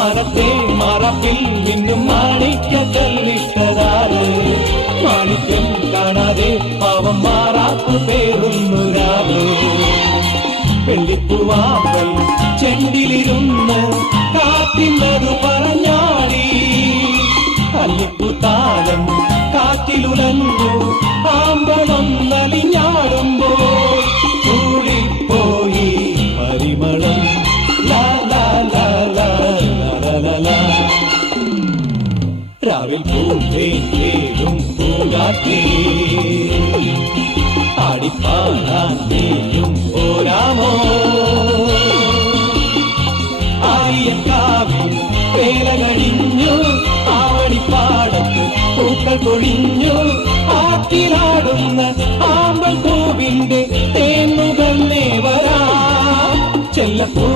മാനത്തെ മറപ്പിൽ നിന്നും മാണിക്യ കല്ലിട്ടതാറ് മാണിക്യം കാണാതെ പാവം മാറാത്തു പേറുന്നൊരാറ് വെള്ളിപ്പൂവാമ്പൽ ചെണ്ടിലിരുന്ന് കാറ്റില്ലതു പറഞ്ഞാടി അല്ലിപ്പൂത്താലം കാറ്റിലുലഞ്ഞു ആമ്പളൊന്നലിഞ്ഞാടുമ്പോൾ കൂടിപ്പോയി പരിമളം ലാ ലാ ലാ ലാ ലാ ലാ. രാവിൽ പൂന്തേനും പൂങ്കാറ്റേ ആടിപ്പാടാൻ നീയും പോരാമോ ആര്യക്കാവിൽ വേല കഴിഞ്ഞു ആവണിപ്പാടത്ത് പൂക്കൾ കൊഴിഞ്ഞു ആറ്റിലാടുന്ന ആമ്പൽ പൂവിന്റെ തേന്നുകൾ നേവരാ ചെല്ലപ്പൂ